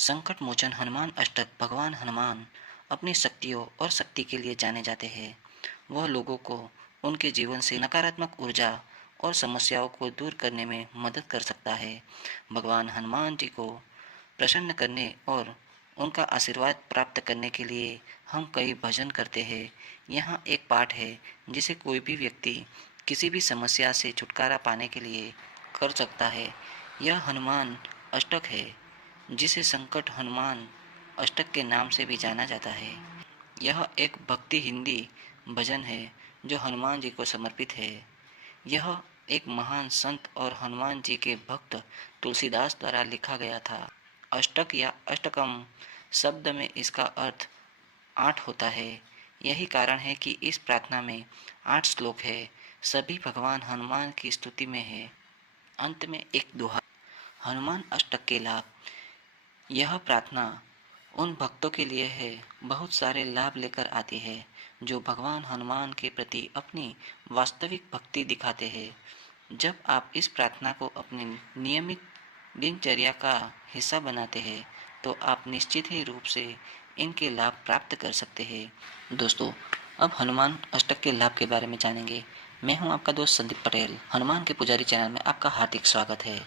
संकट मोचन हनुमान अष्टक भगवान हनुमान अपनी शक्तियों और शक्ति के लिए जाने जाते हैं। वह लोगों को उनके जीवन से नकारात्मक ऊर्जा और समस्याओं को दूर करने में मदद कर सकता है। भगवान हनुमान जी को प्रसन्न करने और उनका आशीर्वाद प्राप्त करने के लिए हम कई भजन करते हैं। यहाँ एक पाठ है जिसे कोई भी व्यक्ति किसी भी समस्या से छुटकारा पाने के लिए कर सकता है। यह हनुमान अष्टक है जिसे संकट हनुमान अष्टक के नाम से भी जाना जाता है। यह एक भक्ति हिंदी भजन है जो हनुमान जी को समर्पित है। यह एक महान संत और हनुमान जी के भक्त तुलसीदास द्वारा लिखा गया था। अष्टक या अष्टकम शब्द में इसका अर्थ 8 होता है। यही कारण है कि इस प्रार्थना में 8 श्लोक है। सभी भगवान हनुमान की स्तुति में है। अंत में एक दोहा। हनुमान अष्टक के लाभ। यह प्रार्थना उन भक्तों के लिए है बहुत सारे लाभ लेकर आती है जो भगवान हनुमान के प्रति अपनी वास्तविक भक्ति दिखाते हैं। जब आप इस प्रार्थना को अपनी नियमित दिनचर्या का हिस्सा बनाते हैं तो आप निश्चित ही रूप से इनके लाभ प्राप्त कर सकते हैं। दोस्तों, अब हनुमान अष्टक के लाभ के बारे में जानेंगे। मैं हूं आपका दोस्त संदीप पटेल। हनुमान के पुजारी चैनल में आपका हार्दिक स्वागत है।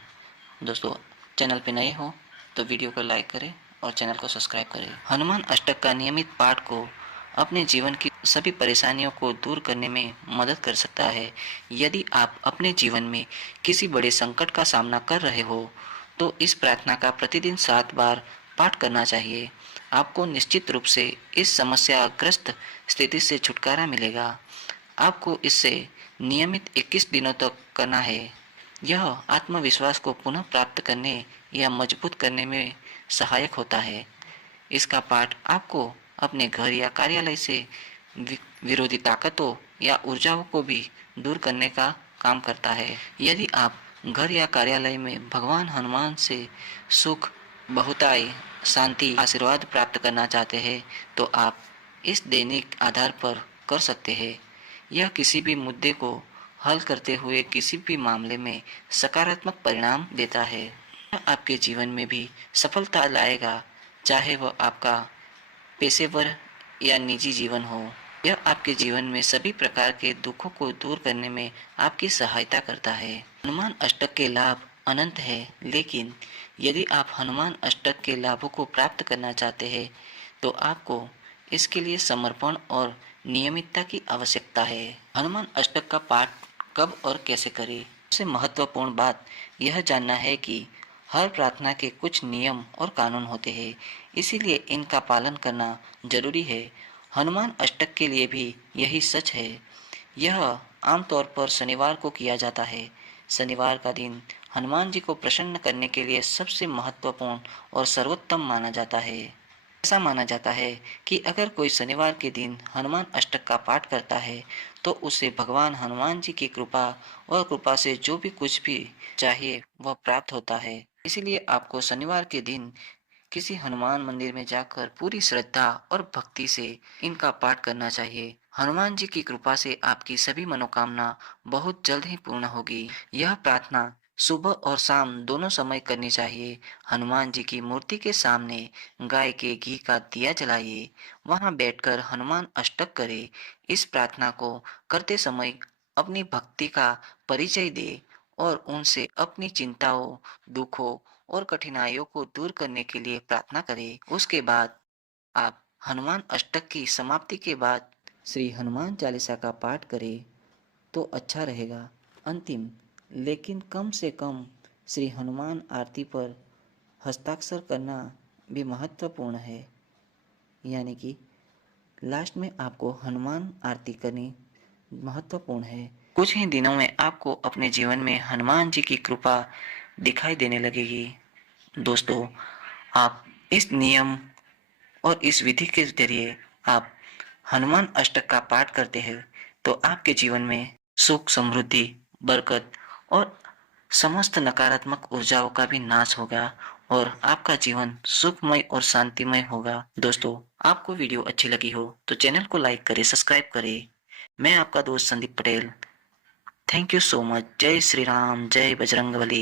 दोस्तों, चैनल पे नए हो तो वीडियो को लाइक करें और चैनल को सब्सक्राइब करें। हनुमान अष्टक का नियमित पाठ को अपने जीवन की सभी परेशानियों को दूर करने में मदद कर सकता है। यदि आप अपने जीवन में किसी बड़े संकट का सामना कर रहे हो तो इस प्रार्थना का प्रतिदिन 7 बार पाठ करना चाहिए। आपको निश्चित रूप से इस समस्याग्रस्त स्थिति से छुटकारा मिलेगा। आपको इससे नियमित 21 दिनों तक करना है। यह आत्मविश्वास को पुनः प्राप्त करने या मजबूत करने में सहायक होता है। इसका पाठ आपको अपने घर या कार्यालय से विरोधी ताकतों या ऊर्जाओं को भी दूर करने का काम करता है। यदि आप घर या कार्यालय में भगवान हनुमान से सुख, बहुतायी, शांति, आशीर्वाद प्राप्त करना चाहते हैं तो आप इस दैनिक आधार पर कर सकते हैं। यह किसी भी मुद्दे को हल करते हुए किसी भी मामले में सकारात्मक परिणाम देता है। यह आपके जीवन में भी सफलता लाएगा, चाहे वह आपका पेशेवर या निजी जीवन हो। यह आपके जीवन में सभी प्रकार के दुखों को दूर करने में आपकी सहायता करता है। हनुमान अष्टक के लाभ अनंत है, लेकिन यदि आप हनुमान अष्टक के लाभों को प्राप्त करना चाहते हैं तो आपको इसके लिए समर्पण और नियमितता की आवश्यकता है। हनुमान अष्टक का पाठ कब और कैसे करें? सबसे महत्वपूर्ण बात यह जानना है कि हर प्रार्थना के कुछ नियम और कानून होते हैं, इसीलिए इनका पालन करना जरूरी है। हनुमान अष्टक के लिए भी यही सच है। यह आमतौर पर शनिवार को किया जाता है। शनिवार का दिन हनुमान जी को प्रसन्न करने के लिए सबसे महत्वपूर्ण और सर्वोत्तम माना जाता है। ऐसा माना जाता है कि अगर कोई शनिवार के दिन हनुमान अष्टक का पाठ करता है तो उसे भगवान हनुमान जी की कृपा और कृपा से जो भी कुछ भी चाहिए वह प्राप्त होता है। इसीलिए आपको शनिवार के दिन किसी हनुमान मंदिर में जाकर पूरी श्रद्धा और भक्ति से इनका पाठ करना चाहिए। हनुमान जी की कृपा से आपकी सभी मनोकामना बहुत जल्द ही पूर्ण होगी। यह प्रार्थना सुबह और शाम दोनों समय करनी चाहिए। हनुमान जी की मूर्ति के सामने गाय के घी का दिया जलाइए। वहां बैठकर हनुमान अष्टक करें। इस प्रार्थना को करते समय अपनी भक्ति का परिचय दे और उनसे अपनी चिंताओं, दुखों और कठिनाइयों को दूर करने के लिए प्रार्थना करें। उसके बाद आप हनुमान अष्टक की समाप्ति के बाद श्री हनुमान चालीसा का पाठ करें तो अच्छा रहेगा। अंतिम लेकिन कम से कम श्री हनुमान आरती पर हस्ताक्षर करना भी महत्वपूर्ण है। यानी कि लास्ट में आपको हनुमान आरती करनी महत्वपूर्ण है। कुछ ही दिनों में आपको अपने जीवन में हनुमान जी की कृपा दिखाई देने लगेगी। दोस्तों, आप इस नियम और इस विधि के जरिए आप हनुमान अष्टक का पाठ करते हैं तो आपके जीवन में सुख, समृद्धि, बरकत और समस्त नकारात्मक ऊर्जाओं का भी नाश होगा और आपका जीवन सुखमय और शांतिमय होगा। दोस्तों, आपको वीडियो अच्छी लगी हो तो चैनल को लाइक करें, सब्सक्राइब करें। मैं आपका दोस्त Sandeep Patel. Thank you so much. जय श्री राम, जय बजरंगबली।